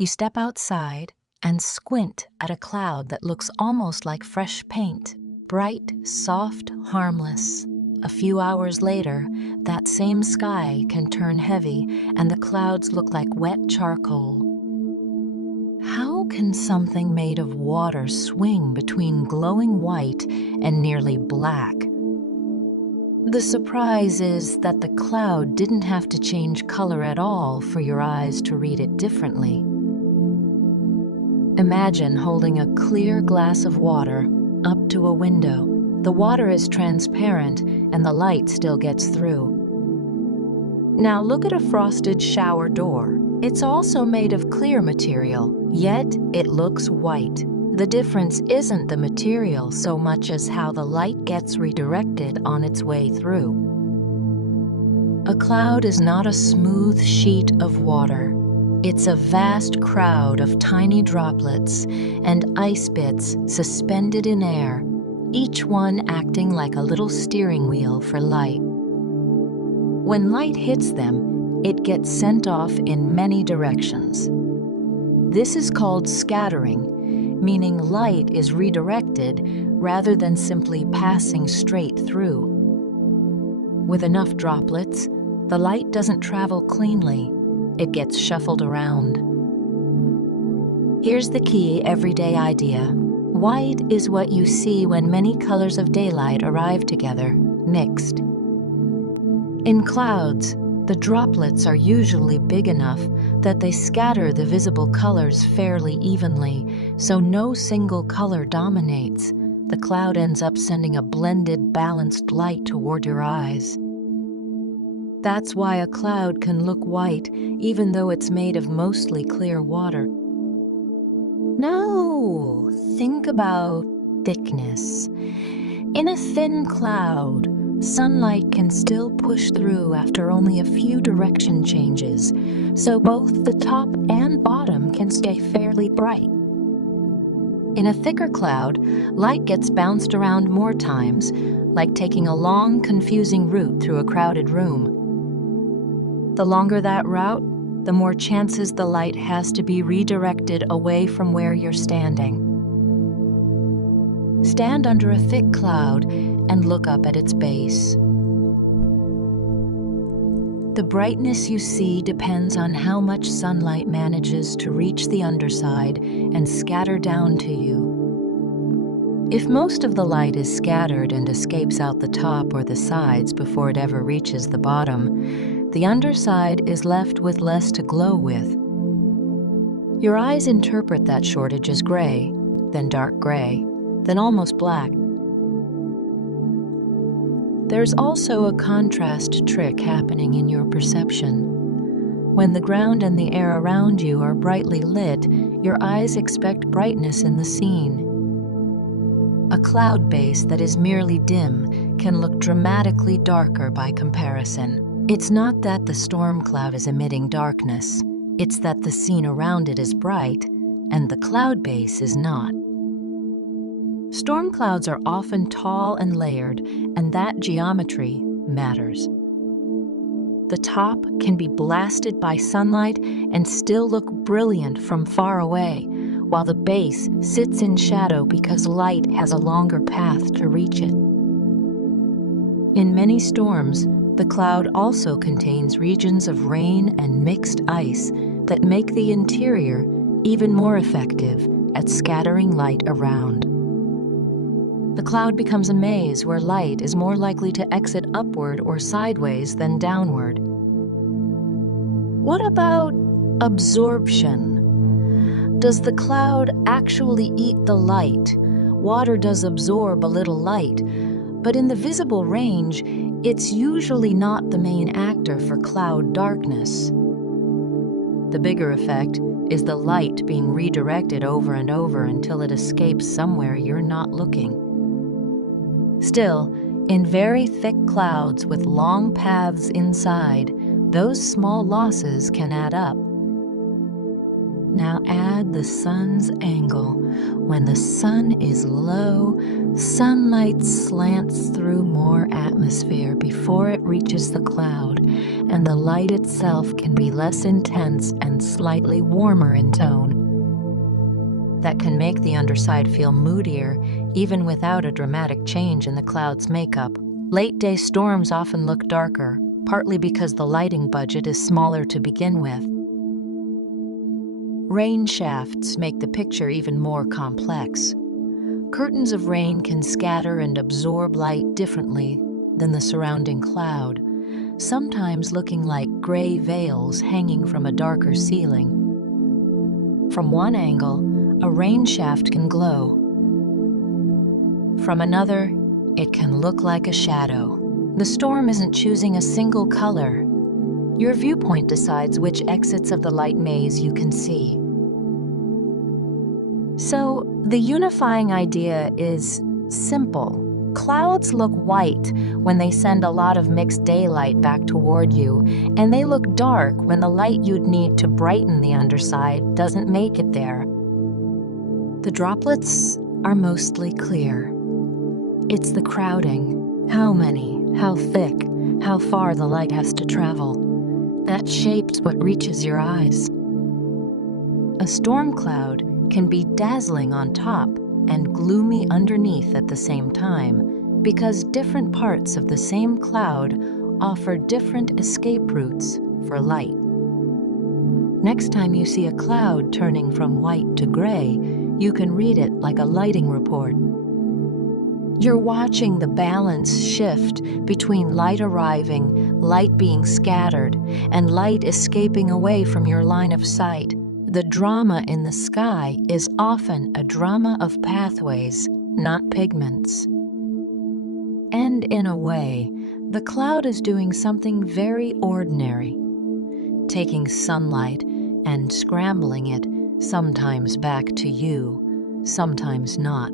You step outside and squint at a cloud that looks almost like fresh paint. Bright, soft, harmless. A few hours later, that same sky can turn heavy and the clouds look like wet charcoal. How can something made of water swing between glowing white and nearly black? The surprise is that the cloud didn't have to change color at all for your eyes to read it differently. Imagine holding a clear glass of water up to a window. The water is transparent and the light still gets through. Now look at a frosted shower door. It's also made of clear material, yet it looks white. The difference isn't the material so much as how the light gets redirected on its way through. A cloud is not a smooth sheet of water. It's a vast crowd of tiny droplets and ice bits suspended in air, each one acting like a little steering wheel for light. When light hits them, it gets sent off in many directions. This is called scattering, meaning light is redirected rather than simply passing straight through. With enough droplets, the light doesn't travel cleanly. It gets shuffled around. Here's the key everyday idea. White is what you see when many colors of daylight arrive together, mixed. In clouds, the droplets are usually big enough that they scatter the visible colors fairly evenly, so no single color dominates. The cloud ends up sending a blended, balanced light toward your eyes. That's why a cloud can look white even though it's made of mostly clear water. Now, think about thickness. In a thin cloud, sunlight can still push through after only a few direction changes, so both the top and bottom can stay fairly bright. In a thicker cloud, light gets bounced around more times, like taking a long, confusing route through a crowded room. The longer that route, the more chances the light has to be redirected away from where you're standing. Stand under a thick cloud and look up at its base. The brightness you see depends on how much sunlight manages to reach the underside and scatter down to you. If most of the light is scattered and escapes out the top or the sides before it ever reaches the bottom, the underside is left with less to glow with. Your eyes interpret that shortage as gray, then dark gray, then almost black. There's also a contrast trick happening in your perception. When the ground and the air around you are brightly lit, your eyes expect brightness in the scene. A cloud base that is merely dim can look dramatically darker by comparison. It's not that the storm cloud is emitting darkness, it's that the scene around it is bright and the cloud base is not. Storm clouds are often tall and layered, and that geometry matters. The top can be blasted by sunlight and still look brilliant from far away, while the base sits in shadow because light has a longer path to reach it. In many storms, the cloud also contains regions of rain and mixed ice that make the interior even more effective at scattering light around. The cloud becomes a maze where light is more likely to exit upward or sideways than downward. What about absorption? Does the cloud actually eat the light? Water does absorb a little light, but in the visible range, it's usually not the main actor for cloud darkness. The bigger effect is the light being redirected over and over until it escapes somewhere you're not looking. Still, in very thick clouds with long paths inside, those small losses can add up. Now add the sun's angle. When the sun is low, sunlight slants through more atmosphere before it reaches the cloud, and the light itself can be less intense and slightly warmer in tone. That can make the underside feel moodier, even without a dramatic change in the cloud's makeup. Late-day storms often look darker, partly because the lighting budget is smaller to begin with. Rain shafts make the picture even more complex. Curtains of rain can scatter and absorb light differently than the surrounding cloud, sometimes looking like gray veils hanging from a darker ceiling. From one angle, a rain shaft can glow. From another, it can look like a shadow. The storm isn't choosing a single color. Your viewpoint decides which exits of the light maze you can see. So, the unifying idea is simple. Clouds look white when they send a lot of mixed daylight back toward you, and they look dark when the light you'd need to brighten the underside doesn't make it there. The droplets are mostly clear. It's the crowding, how many, how thick, how far the light has to travel, that shapes what reaches your eyes. A storm cloud can be dazzling on top and gloomy underneath at the same time, because different parts of the same cloud offer different escape routes for light. Next time you see a cloud turning from white to gray, you can read it like a lighting report. You're watching the balance shift between light arriving, light being scattered, and light escaping away from your line of sight. The drama in the sky is often a drama of pathways, not pigments. And in a way, the cloud is doing something very ordinary, taking sunlight and scrambling it sometimes back to you, sometimes not.